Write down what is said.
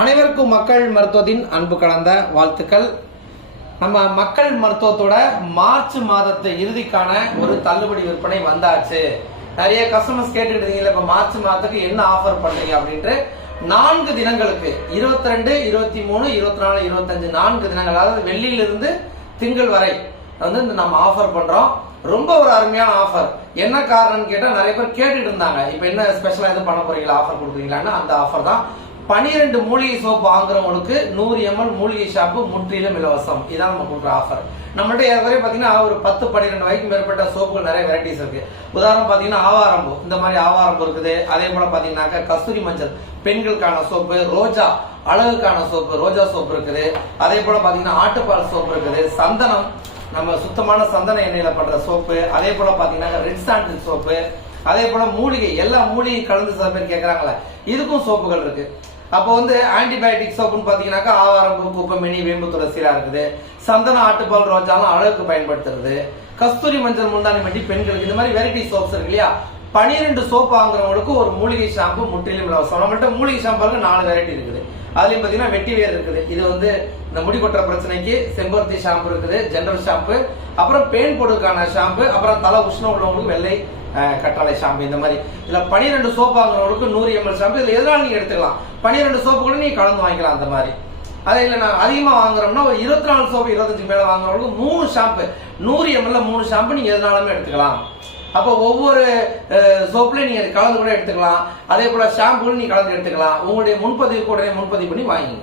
அனைவருக்கும் மக்கள் மருத்துவத்தின் அன்பு கலந்த வாழ்த்துக்கள். நம்ம மக்கள் மருத்துவத்தோட மார்ச் மாதத்து இறுதிக்கான ஒரு தள்ளுபடி விற்பனை வந்தாச்சு. நிறைய கஸ்டமர்ஸ் கேட்டுட்டு இருந்தீங்கல்ல இப்ப மார்ச் மாதத்துக்கு என்ன ஆஃபர் பண்றீங்க அப்படின்ட்டு நான்கு தினங்களுக்கு இருபத்தி ரெண்டு இருபத்தி மூணு இருபத்தி நாலு இருபத்தஞ்சு நான்கு தினங்கள் அதாவது வெள்ளியிலிருந்து திங்கள் வரை வந்து இந்த நம்ம ஆஃபர் பண்றோம். ரொம்ப ஒரு அருமையான ஆஃபர் என்ன காரணம்னு கேட்டா நிறைய பேர் கேட்டுட்டு இருந்தாங்க. இப்போ என்ன ஸ்பெஷலா எதுவும் பண்ண போறீங்களா ஆஃபர் கொடுக்குறீங்களான்னு அந்த ஆஃபர் தான். பனிரெண்டு மூலிகை சோப்பு வாங்குறவங்களுக்கு நூறு எம்எல் மூலிகை ஷாம்பு முற்றிலும் இலவசம். இதான் நம்ம கொடுக்குற ஆஃபர் நம்மள்ட்ட ஏற்கனவே பார்த்தீங்கன்னா ஒரு பத்து பன்னிரெண்டு வரைக்கும் மேற்பட்ட சோப்புகள் நிறைய வெரைட்டிஸ் இருக்கு. உதாரணம் பார்த்தீங்கன்னா ஆவாரம்பு. இந்த மாதிரி ஆவாரம்பு இருக்குது. அதே போல பார்த்தீங்கன்னாக்கா கஸ்தூரி மஞ்சள். பெண்களுக்கான சோப்பு ரோஜா அழகுக்கான சோப்பு ரோஜா சோப்பு இருக்குது. அதே போல பார்த்தீங்கன்னா ஆட்டுப்பால் சோப்பு இருக்குது. சந்தனம் நம்ம சுத்தமான சந்தன எண்ணெயில பண்ற சோப்பு. அதே போல பாத்தீங்கன்னா ரெட் சாண்டில் சோப்பு. அதே போல மூலிகை எல்லா மூலிகை கலந்து சில பேர் கேட்கறாங்களே இதுக்கும் சோப்புகள் இருக்கு. அப்போ வந்து ஆன்டிபயோட்டிக் சோப்புன்னு பாத்தீங்கன்னாக்கா ஆவாரம்பூ குப்பமணி வேம்பு துளசிலாம் இருக்குது. சந்தன ஆட்டுப்பால் ரோஜாலாம் அழகுக்கு பயன்படுத்துறது. கஸ்தூரி மஞ்சள் முந்தானி மட்டி பெண்களுக்கு இந்த மாதிரி வெரைட்டி சோப்ஸ் இருக்கு இல்லையா? பனிரெண்டு சோப் வாங்குறவங்களுக்கு ஒரு மூலிகை ஷாம்பு முற்றிலும் இலவசம் நம்மள்ட்ட மூலிகை ஷாம்புக்கு நாலு வெரைட்டி இருக்குது. அதுலயும் பாத்தீங்கன்னா வெட்டி வேர் இருக்குது. இது வந்து இந்த முடி கொட்டுற பிரச்சனைக்கு செம்பருத்தி ஷாம்பு இருக்குது ஜென்ரல் ஷாம்பு. அப்புறம் பேன் போடுறதுக்கான ஷாம்பு அப்புறம் தலை உஷ்ணம் உள்ளவங்களுக்கு வெள்ளை கற்றாழை ஷாம்பு இந்த மாதிரி. இதுல பனிரெண்டு சோப் வாங்குறவங்களுக்கு நூறு எம்எல் ஷாம்பு. இதுல எதனால நீங்க எடுத்துக்கலாம். பனிரெண்டு சோப்பு கூட நீங்க கலந்து வாங்கிக்கலாம் அந்த மாதிரி. அதே இல்லை நான் அதிகமாக வாங்குறோம்னா ஒரு இருபத்தி நாலு சோப்பு இருபத்தஞ்சு மேலே வாங்குறவங்களுக்கு மூணு ஷாம்பு. நூறு எம்எல்ல மூணு ஷாம்பு நீங்க எதனாலுமே எடுத்துக்கலாம். அப்போ ஒவ்வொரு சோப்லையும் நீங்க கலந்து கூட எடுத்துக்கலாம். அதே போல ஷாம்புலும் நீ கலந்து எடுத்துக்கலாம். உங்களுடைய முன்பதிவு கூட முன்பதிவு பண்ணி வாங்கிங்க.